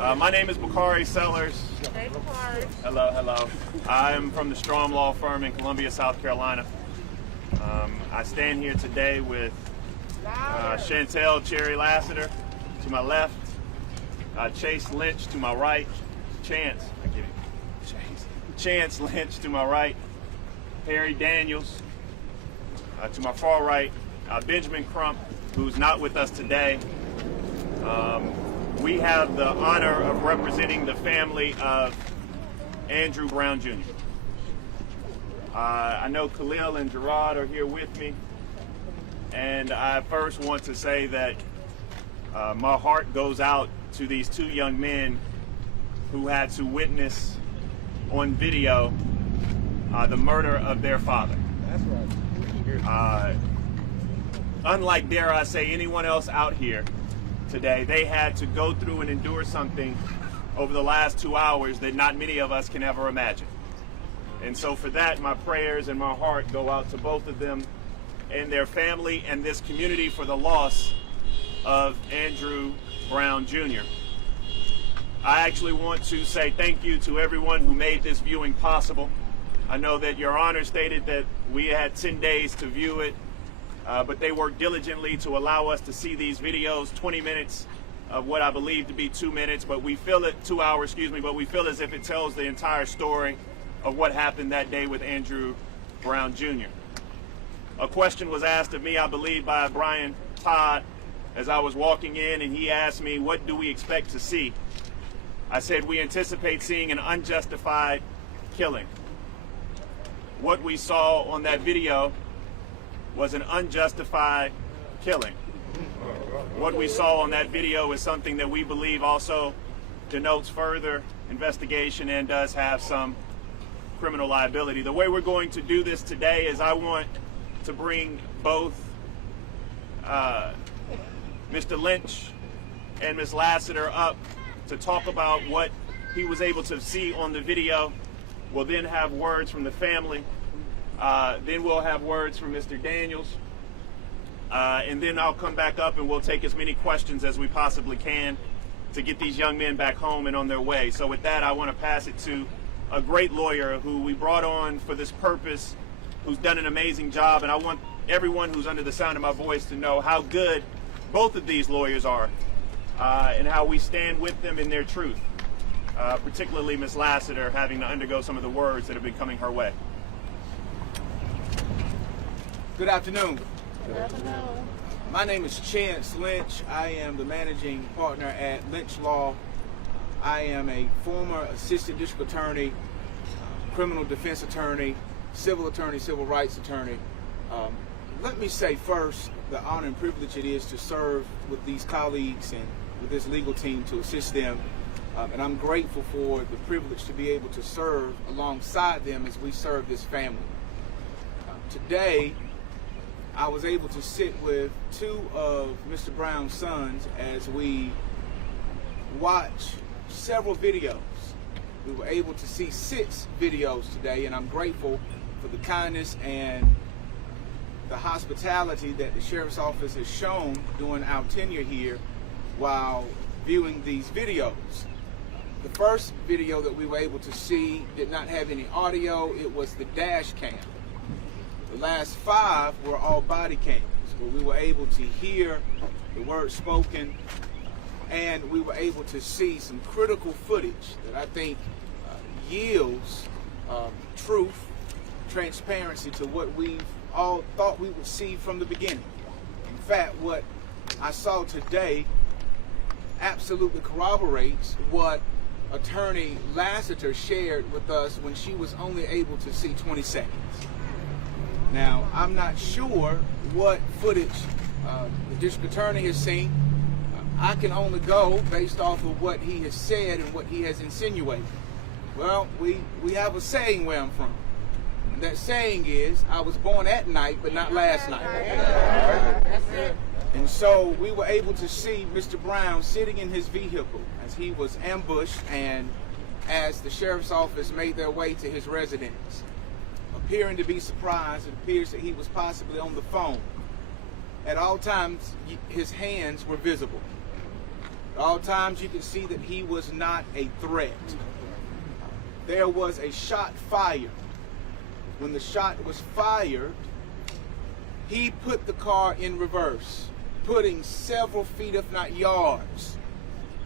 My name is Bakari Sellers. Hey, Bakari. Hello, hello. I'm from the Strom Law Firm in Columbia, South Carolina. I stand here today with Chantel Cherry Lassiter to my left, Chase Lynch to my right, Chance Lynch to my right, Harry Daniels to my far right, Benjamin Crump, who's not with us today. We have the honor of representing the family of Andrew Brown Jr. I know Khalil and Gerard are here with me, and I first want to say that my heart goes out to these two young men who had to witness on video the murder of their father. That's right. Unlike, dare I say, anyone else out here today, they had to go through and endure something over the last 2 hours that not many of us can ever imagine. And so for that, my prayers and my heart go out to both of them and their family and this community for the loss of Andrew Brown Jr. I actually want to say thank you to everyone who made this viewing possible. I know that Your Honor stated that we had 10 days to view it, but they worked diligently to allow us to see these videos, 20 minutes of what I believe to be 2 minutes, but we feel it, 2 hours, but we feel as if it tells the entire story of what happened that day with Andrew Brown Jr. A question was asked of me, I believe, by Brian Todd as I was walking in, and he asked me, what do we expect to see? I said, we anticipate seeing an unjustified killing. What we saw on that video was an unjustified killing. What we saw on that video is something that we believe also denotes further investigation and does have some criminal liability. The way we're going to do this today is I want to bring both Mr. Lynch and Ms. Lassiter up to talk about what he was able to see on the video. We'll then have words from the family. Then we'll have words from Mr. Daniels. And then I'll come back up and we'll take as many questions as we possibly can to get these young men back home and on their way. So with that, I want to pass it to a great lawyer who we brought on for this purpose, who's done an amazing job. And I want everyone who's under the sound of my voice to know how good both of these lawyers are and how we stand with them in their truth, particularly Ms. Lassiter having to undergo some of the words that have been coming her way. Good afternoon. Good afternoon. My name is Chance Lynch. I am the managing partner at Lynch Law. I am a former assistant district attorney, criminal defense attorney, civil rights attorney. Let me say first the honor and privilege it is to serve with these colleagues and with this legal team to assist them. And I'm grateful for the privilege to be able to serve alongside them as we serve this family. Today, I was able to sit with two of Mr. Brown's sons as we watch several videos. We were able to see 6 videos today, and I'm grateful for the kindness and the hospitality that the Sheriff's Office has shown during our tenure here while viewing these videos. The first video that we were able to see did not have any audio. It was the dash cam. The last 5 were all body cams, where we were able to hear the words spoken, and we were able to see some critical footage that I think yields truth, transparency to what we've all thought we would see from the beginning. In fact, what I saw today absolutely corroborates what Attorney Lassiter shared with us when she was only able to see 20 seconds. Now, I'm not sure what footage the district attorney has seen. I can only go based off of what he has said and what he has insinuated. Well, we have a saying where I'm from. And that saying is, I was born at night, but not last night. That's it. And so we were able to see Mr. Brown sitting in his vehicle as he was ambushed and as the Sheriff's Office made their way to his residence. Appearing to be surprised, it appears that he was possibly on the phone. At all times, his hands were visible. At all times you could see that he was not a threat. There was a shot fired. When the shot was fired, he put the car in reverse, putting several feet, if not yards,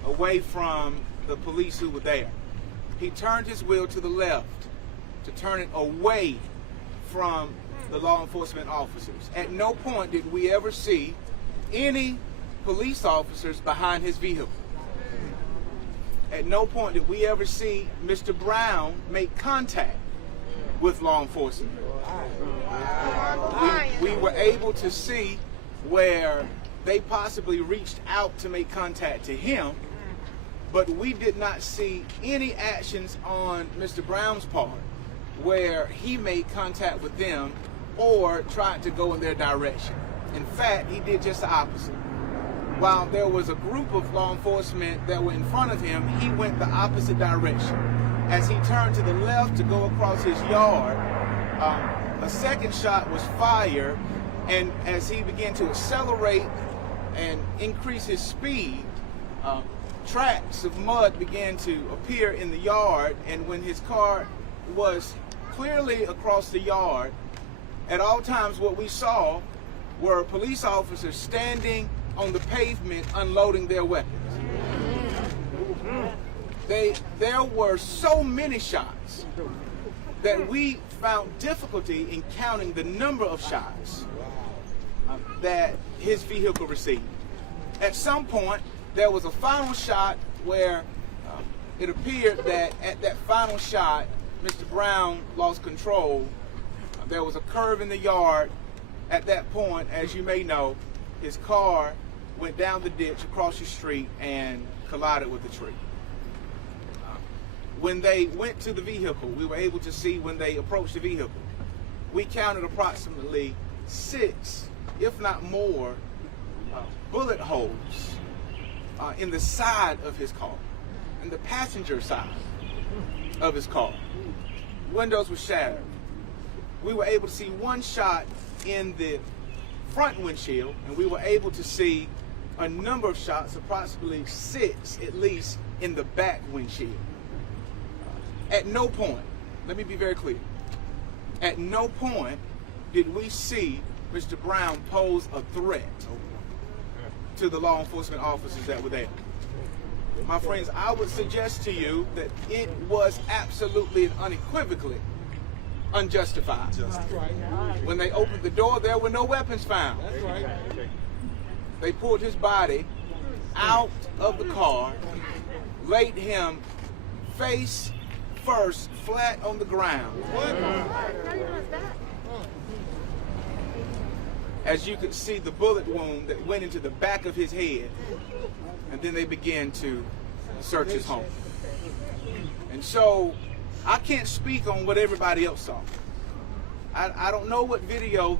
away from the police who were there. He turned his wheel to the left to turn it away from the law enforcement officers. At no point did we ever see any police officers behind his vehicle. At no point did we ever see Mr. Brown make contact with law enforcement. We were able to see where they possibly reached out to make contact to him, but we did not see any actions on Mr. Brown's part where he made contact with them or tried to go in their direction. In fact, he did just the opposite. While there was a group of law enforcement that were in front of him, he went the opposite direction. As he turned to the left to go across his yard, a second shot was fired, and as he began to accelerate and increase his speed, tracks of mud began to appear in the yard, and when his car was clearly across the yard, at all times what we saw were police officers standing on the pavement unloading their weapons. There were so many shots that we found difficulty in counting the number of shots that his vehicle received. At some point, there was a final shot where it appeared that at that final shot, Mr. Brown lost control. There was a curve in the yard. At that point, as you may know, his car went down the ditch across the street and collided with the tree. When they went to the vehicle, we were able to see when they approached the vehicle, we counted approximately 6, if not more, bullet holes in the side of his car, in the passenger side of his car. Windows were shattered. We were able to see one shot in the front windshield, and we were able to see a number of shots, approximately 6 at least, in the back windshield. At no point, let me be very clear, at no point did we see Mr. Brown pose a threat to the law enforcement officers that were there. My friends, I would suggest to you that it was absolutely and unequivocally unjustified. When they opened the door, there were no weapons found. They pulled his body out of the car, laid him face first flat on the ground. As you could see the bullet wound that went into the back of his head, and then they began to search his home. And so I can't speak on what everybody else saw. I don't know what video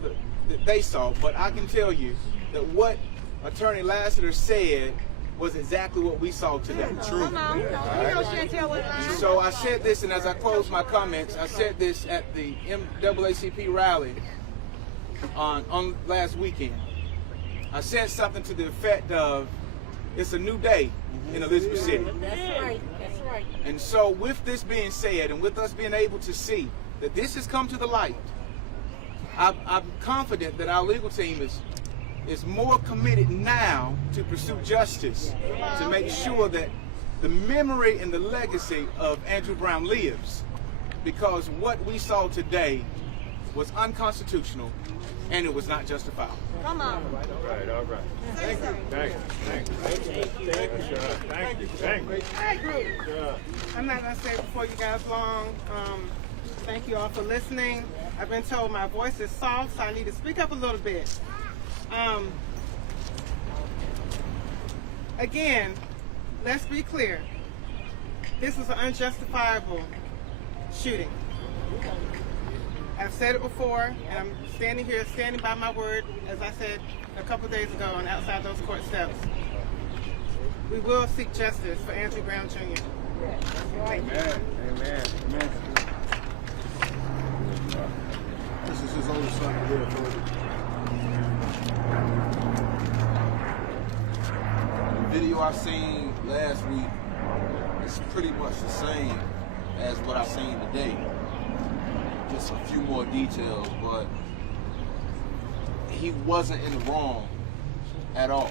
that they saw, but I can tell you that what Attorney Lassiter said was exactly what we saw today. True. So I said this, and as I close my comments, I said this at the NAACP rally on last weekend. I said something to the effect of, it's a new day in Elizabeth City. That's right. That's right. And so with this being said, and with us being able to see that this has come to the light, I'm confident that our legal team is more committed now to pursue justice, to make sure that the memory and the legacy of Andrew Brown lives, because what we saw today was unconstitutional and it was not justifiable. Come on. All right. Thank you. I'm not going to stay before you guys long. Thank you all for listening. I've been told my voice is soft, so I need to speak up a little bit. Again, let's be clear. This is an unjustifiable shooting. I've said it before, and I'm standing here, standing by my word, as I said a couple days ago on outside those court steps. We will seek justice for Andrew Brown Jr. Thank you. Amen. This is his older son, the authority. video I seen last week is pretty much the same as what I seen today. Just a few more details, but he wasn't in the wrong at all.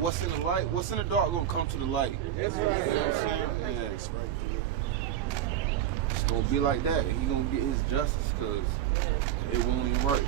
What's in the light, what's in the dark gonna come to the light. That's right. You know what I'm saying? Yeah. It's gonna be like that. He gonna get his justice because it won't even work.